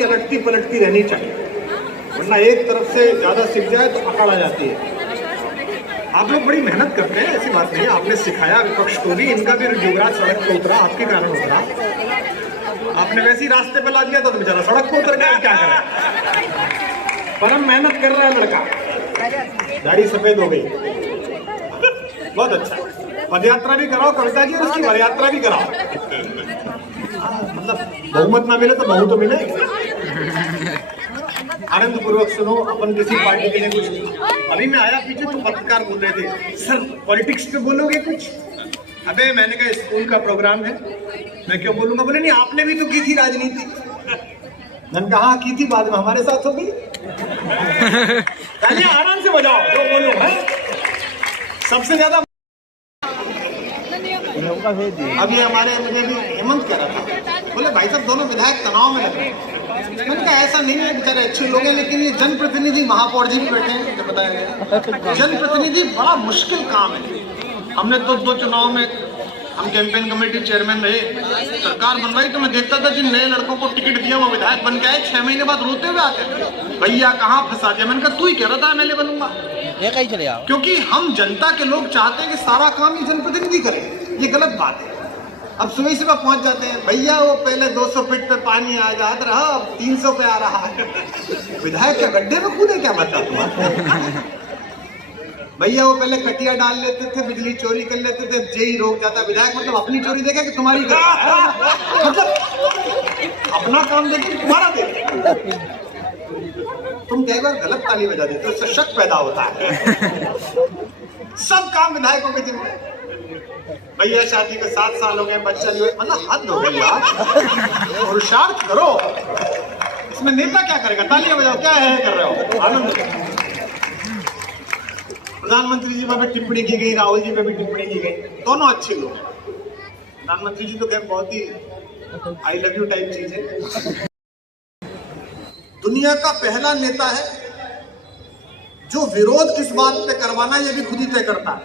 थोड़ी अलटती पलटती रहनी चाहिए, वरना एक तरफ से ज्यादा सीख जाए तो अकड़ आ जाती है। आप लोग बड़ी मेहनत करते हैं, ऐसी बात नहीं है, आपने सिखाया विपक्ष को भी, इनका भी युवराज सड़क पर उतरा आपके कारण उतरा। आपने वैसे ही रास्ते पे ला दिया तो बेचारा सड़क पर उतर गया, क्या करें। परम मेहनत कर रहा है लड़का, दाढ़ी सफेद हो गई, बहुत अच्छा। पदयात्रा भी कराओ कविता जी, उसकी पद यात्रा भी कराओ। मतलब बहुमत ना मिले तो बहु तो मिले। आनंद पूर्वक सुनो, अपन किसी पार्टी के लिए कुछ। अभी मैं आया पीछे तो पत्रकार बोल रहे थे, सर पॉलिटिक्स पे बोलोगे कुछ? अबे मैंने कहा स्कूल का प्रोग्राम है, मैं क्यों बोलूंगा? बोले नहीं आपने भी तो की थी राजनीति। मैंने कहा की थी, बाद में हमारे साथ होगी। आराम से बजाओ जो बोलो है। सबसे ज्यादा अभी हमारे मुझे भी हेमंत कह रहा था, बोले भाई साहब दोनों विधायक तनाव में लग रहे हैं। मैंने कहा ऐसा नहीं है, बेचारे अच्छे लोग हैं, लेकिन ये जनप्रतिनिधि महापौर जी भी बैठे हैं, जो बताया गया जनप्रतिनिधि बड़ा मुश्किल काम है। हमने तो 2 चुनाव में हम कैंपेन कमेटी चेयरमैन रहे, सरकार बनवाई तो मैं देखता था जिन नए लड़कों को टिकट दिया वो विधायक बन के आए, 6 महीने बाद रोते हुए आते थे, भैया कहाँ फंसा दिया। मैंने कहा तू ही कह रहा था एमएलए बनूंगा, ये कहीं चले आओ। क्योंकि हम जनता के लोग चाहते हैं कि सारा काम ही जनप्रतिनिधि करे, ये गलत बात है। अब सुबह सुबह पहुंच जाते हैं, भैया वो पहले 200 फीट पे पानी आ जाता रहा, अब 300 पे आ रहा है। विधायक क्या गड्ढे में कूदे, क्या बता तुम्हारा? भैया वो पहले कटिया डाल लेते थे, बिजली चोरी कर लेते थे, जेई रोक जाता। विधायक मतलब अपनी चोरी देखे कि तुम्हारी करता, मतलब अपना काम देखे तुम्हारा देखे। तुम कई बार गलत ताली बजा देते हो, उससे शक पैदा होता है। सब काम विधायकों के जिम्मे। भैया शादी के 7 साल हो गए, बच्चा नहीं, मतलब हद हो गई यार, पुरुषार्थ करो। इसमें नेता क्या करेगा? तालियां बजाओ, क्या है कर रहे हो, आनंद। प्रधानमंत्री जी पर भी टिप्पणी की गई, राहुल जी पे भी टिप्पणी की गई, दोनों अच्छे लोग हैं। प्रधानमंत्री जी तो क्या बहुत ही आई लव यू टाइप चीज है। दुनिया का पहला नेता है जो विरोध किस बात पे करवाना ये भी खुद ही तय करता है।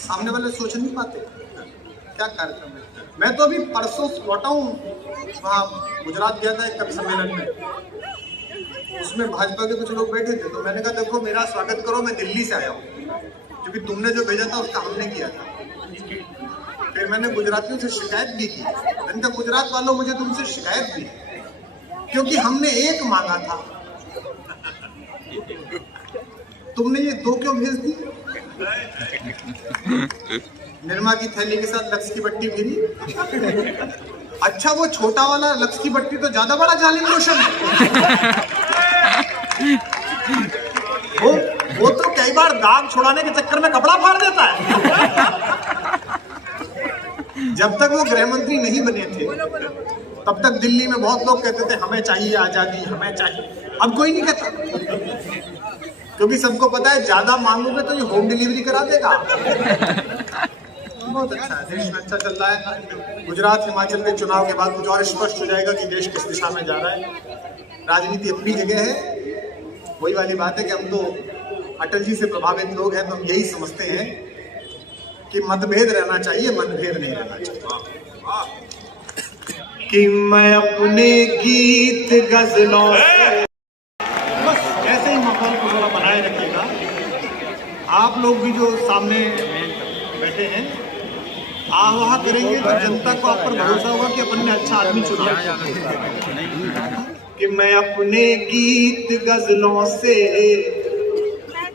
सामने वाले सोच नहीं पाते क्या कार्यक्रम है। मैं तो अभी परसों लौटा हूँ, वहाँ गुजरात गया था एक कवि सम्मेलन में, उसमें भाजपा के कुछ लोग बैठे थे, तो मैंने कहा देखो मेरा स्वागत करो, मैं दिल्ली से आया हूँ, क्योंकि तुमने जो भेजा था उसका हमने किया था। फिर मैंने गुजरातियों से शिकायत भी की, मैंने कहा गुजरात वालों मुझे तुमसे शिकायत भी है, क्योंकि हमने एक मांगा था, तुमने ये 2 क्यों भेज दी? निरमा की थैली के साथ लक्स की बट्टी फिरी। अच्छा वो छोटा वाला लक्स की बट्टी तो ज्यादा बड़ा जालिम लोशन है। वो तो कई बार दाग छुड़ाने के चक्कर में कपड़ा फाड़ देता है। जब तक वो गृह मंत्री नहीं बने थे तब तक दिल्ली में बहुत लोग कहते थे हमें चाहिए आजादी, हमें चाहिए। अब कोई नहीं कहता, क्योंकि सबको पता है ज्यादा मांगोगे तो ये होम डिलीवरी करा देगा। बहुत अच्छा है, देश में अच्छा चल रहा है। गुजरात हिमाचल के चुनाव के बाद कुछ और स्पष्ट हो जाएगा कि देश किस दिशा में जा रहा है। राजनीति अपनी जगह है, वही वाली बात है कि हम तो अटल जी से प्रभावित लोग हैं, तो हम यही समझते हैं कि मतभेद रहना चाहिए, मतभेद नहीं रहना चाहिए। कि मैं अपने गीत गजलों से, बस ऐसे ही माहौल को थोड़ा बनाए रखिएगा। आप लोग भी जो सामने बैठे हैं आवाह करेंगे तो जनता को आप पर भरोसा होगा कि अपन ने अच्छा आदमी चुना। कि मैं अपने गीत गजलों से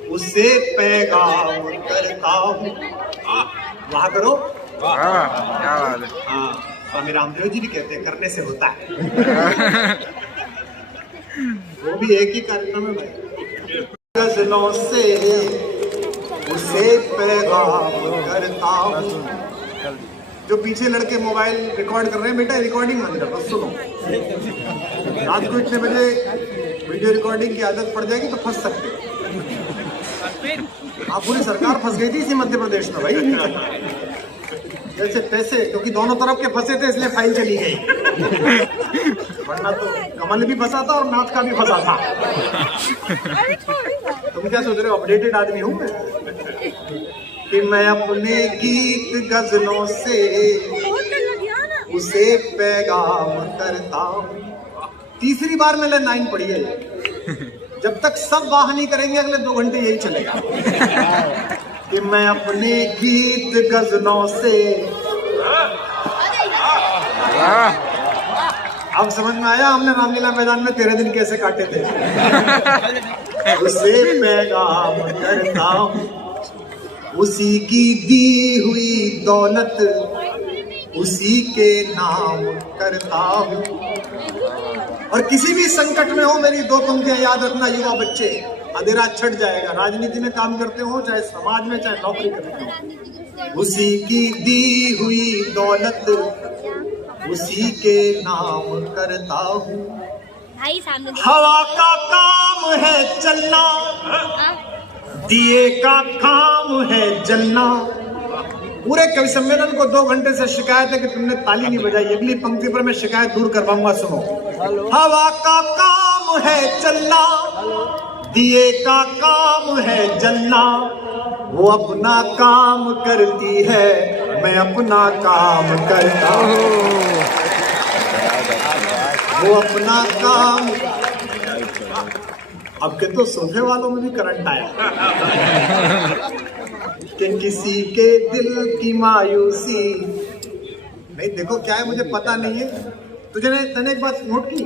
उसे पैगाम करता हूँ। वहाँ करो, हाँ स्वामी रामदेव जी भी कहते हैं करने से होता है। वो भी एक ही कार्यक्रम है भाई। गजलों से उसे पैगाम करता हूँ। जो पीछे लड़के मोबाइल रिकॉर्ड कर रहे हैं, बेटा रिकॉर्डिंग मत करो, सुनो। रात को इतने बजे वीडियो रिकॉर्डिंग की आदत पड़ जाएगी तो फंस सकते हो। हाँ पूरी सरकार फंस गई थी इसी मध्य प्रदेश में भाई, जैसे पैसे, क्योंकि दोनों तरफ के फंसे थे इसलिए फाइल चली गई। वरना तो कमल भी फंसा था और नाथ का भी फंसा था। तुम क्या सोच रहे हो, अपडेटेड आदमी हूँ मैं। कि मैं अपने गीत गजलों से उसे पैगाम करता हूँ। तीसरी बार मैंने लाइन पढ़ी है। जब तक सब वाह नहीं करेंगे अगले 2 घंटे यही चलेगा कि मैं अपने गीत गजलों से। अब समझ में आया हमने रामलीला मैदान में 13 दिन कैसे काटे थे। उसे पैगाम करता हूँ, उसी की दी हुई दौलत उसी के नाम करता हूँ। और किसी भी संकट में हो मेरी 2 पंक्तियां याद रखना युवा बच्चे, अंधेरा छट जाएगा। राजनीति में काम करते हो, चाहे समाज में, चाहे नौकरी करते हो, उसी की दी हुई दौलत उसी के नाम करता हूँ। हवा का काम है चलना, दिए का काम है जलना। पूरे कवि सम्मेलन को 2 घंटे से शिकायत है कि तुमने ताली नहीं बजाई। अगली पंक्ति पर मैं शिकायत दूर करवाऊंगा, सुनो। हवा का काम है चलना, दिए का काम है जलना। वो अपना काम करती है, मैं अपना काम करता हूँ। वो अपना काम। अब के तो सोफे वालों में भी करंट आया कि किसी के दिल की मायूसी। नहीं देखो क्या है, मुझे पता नहीं है। तुझे तने एक बात नोट की,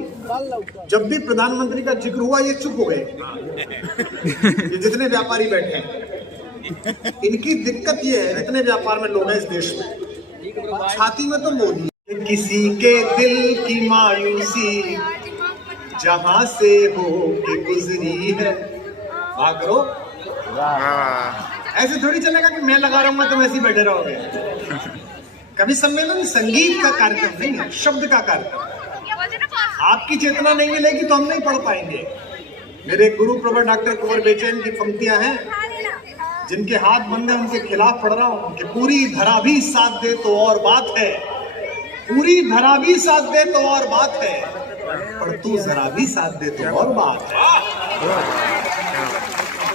जब भी प्रधानमंत्री का जिक्र हुआ ये चुप हो गए। ये जितने व्यापारी बैठे हैं, इनकी दिक्कत ये है, इतने व्यापार में लोग हैं इस देश में, छाती में तो मोदी। किसी के दिल की मायूसी जहां से हो के गुजरी है। करो ऐसे थोड़ी चलेगा कि मैं लगा रहा हूँ तुम ऐसे ही बैठे रहोगे। कवि सम्मेलन संगीत का कार्यक्रम नहीं है, शब्द का कार्यक्रम। आपकी चेतना नहीं मिलेगी तो हम नहीं पढ़ पाएंगे। मेरे गुरु प्रवर डॉक्टर कुंवर बेचैन की पंक्तियां हैं, जिनके हाथ बंद है उनके खिलाफ पढ़ रहा हूं कि पूरी धरा भी साथ दे तो और बात है, पूरी धरा भी साथ दे तो और बात है, पर तू जरा भी साथ दे तो और बात है।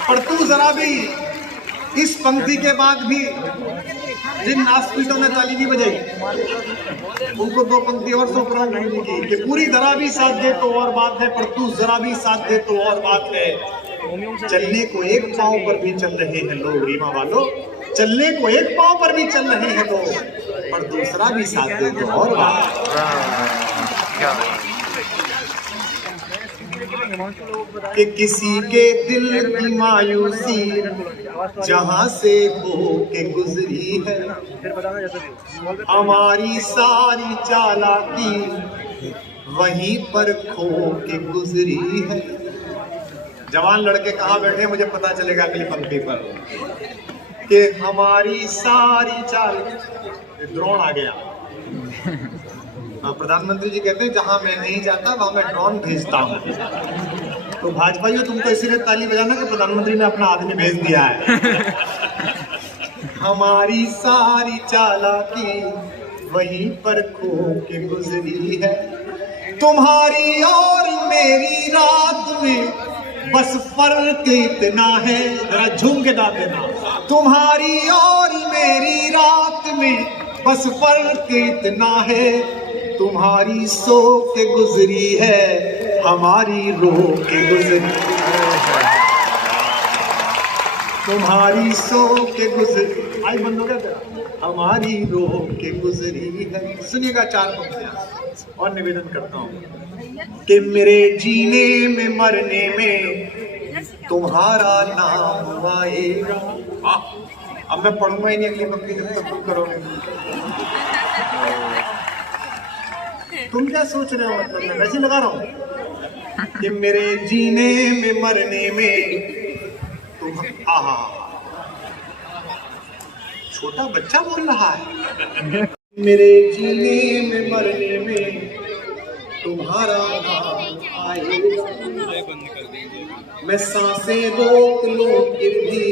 पर तू जरा भी। इस पंक्ति के बाद भी जिन नास्तिकों ने ताली नहीं बजाई उनको 2 पंक्ति और सौंप रहा नहीं लिखी कि पूरी धरा भी साथ दे तो और बात है, पर तू जरा भी साथ दे तो और बात है। चलने को एक पांव पर भी चल रहे हैं लोग, रीमा वालों, चलने को एक पांव पर भी चल रहे हैं लोग, पर दूसरा भी साथ दे तो और बात। कि किसी के दिल की मायूसी जहां से हो के गुजरी है, हमारी सारी चालाकी वहीं पर खो के गुजरी है। जवान लड़के कहाँ बैठे मुझे पता चलेगा अगली पंक्ति पर कि हमारी सारी चाल। ड्रोन आ गया। प्रधानमंत्री जी कहते हैं जहां मैं नहीं जाता वहां मैं ड्रोन भेजता हूं। तो भाजपाइयों तुम तो इसीलिए ताली बजाना कि प्रधानमंत्री ने अपना आदमी भेज दिया है। हमारी सारी चालाकी वहीं पर खो के गुजरी है, तुम्हारी और मेरी रात में बस फर्क इतना है। जरा झूम के गा देना, तुम्हारी और मेरी रात में बस फर्क इतना है, तुम्हारी सो के गुजरी है, हमारी रो के गुजरी। तुम्हारी सो के गुजरी। आई बंद हो गया तेरा। हमारी रो के गुजरी है। सुनिएगा 4 पंक्तियां और निवेदन करता हूं कि मेरे जीने में मरने में तुम्हारा नाम आएगा। अब मैं पढ़ूंगा ही नहीं अगली पंक्ति जब तक तुम करोगे। तुम क्या सोच रहे हो? मतलब मैं वैसे लगा रहा हूं कि मेरे जीने में मरने में तुम। आहा, छोटा बच्चा बोल रहा है। मेरे जीने में मरने में तुम्हारा नाम आएगा, मैं सांसें रोक लूं फिर भी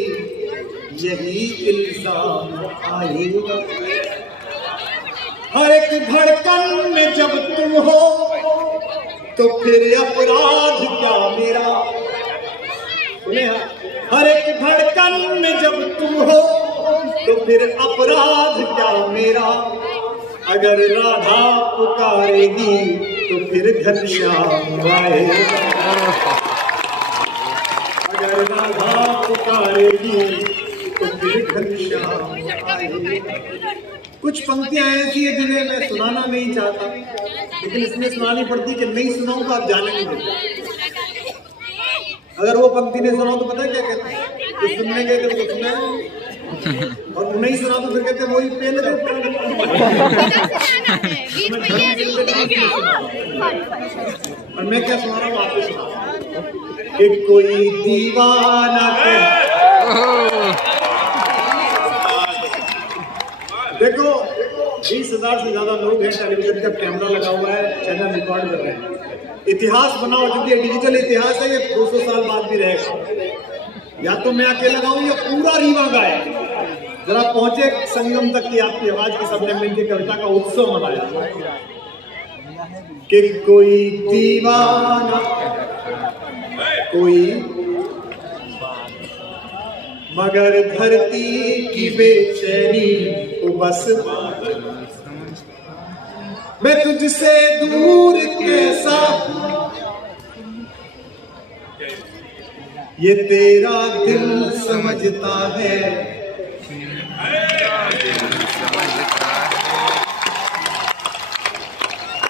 यही इल्जाम आएगा। हर एक धड़कन में जब तुम हो तो फिर अपराध क्या मेरा। सुने, हर एक धड़कन में जब तुम हो तो फिर अपराध क्या मेरा। अगर राधा पुकारेगी तो फिर घनश्याम आएगा, अगर राधा पुकारेगी तो फिर घनश्याम आएगा। कुछ पंक्तियां ऐसी है जिन्हें मैं सुनाना नहीं चाहता, लेकिन इसमें सुनानी पड़ती कि नहीं सुनाऊं तो आप जानेंगे नहीं। अगर वो पंक्ति नहीं सुनाओ तो पता है क्या कहते हैं, तो सुनने गए थे तो सुना, और नहीं सुना तो फिर कहते वही पेन है। और मैं क्या सुना रहा हूँ आपको सुना कि कोई दीवाना देखो 20,000 से ज्यादा लोग हैं, टेलीविजन का कैमरा लगा हुआ है, चैनल रिकॉर्ड कर रहे हैं। इतिहास बनाओ, क्योंकि डिजिटल इतिहास है, ये 200 साल बाद भी रहेगा। या तो मैं अकेला गाऊं या पूरा रीवा गाए, जरा पहुंचे संगम तक की आपकी आवाज की सबने मिलकर कविता का उत्सव मनाया कि कोई दीवाना कोई मगर धरती की बेचैनी को बस मैं तुझसे दूर कैसा ये तेरा दिल समझता है,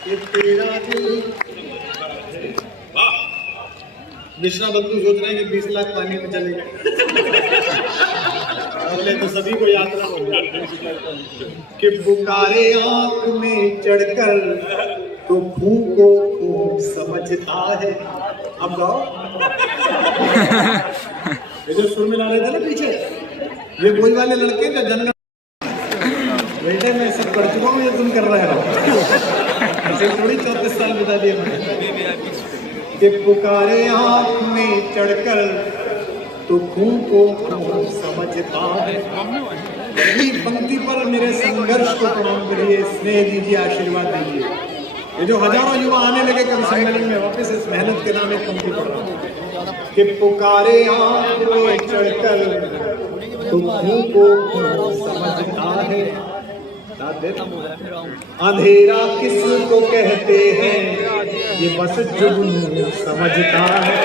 ये तेरा दिल। मिश्रा बंधु सोच रहे हैं कि 20 लाख पानी में चले गए। तो सभी को यात्रा होगा कि पुकारे आंख में चढ़कर तो खून को खून समझता है। अब गाओ, ये जो सुर मिला रहे थे ना पीछे, ये वही वाले लड़के जो जनगण बेटे मैं सब कर चुका हूँ, ये तुम कर रहे हो। ऐसे थोड़ी 34 साल बता दिए कि पुकारे आंख में चढ़कर तो खून को खून समझता है। यही पंक्ति पर मेरे संघर्ष को प्रणाम करिए, स्नेह दीजिए, आशीर्वाद दीजिए। ये जो हजारों युवा आने लगे कल सम्मेलन में, वापस इस मेहनत के नाम एक पंक्ति पढ़ रहा हूं कि पुकारे आंख में चढ़कर तो खून को खून समझता है। अंधेरा किसको कहते हैं ये बस जुगनू समझता है।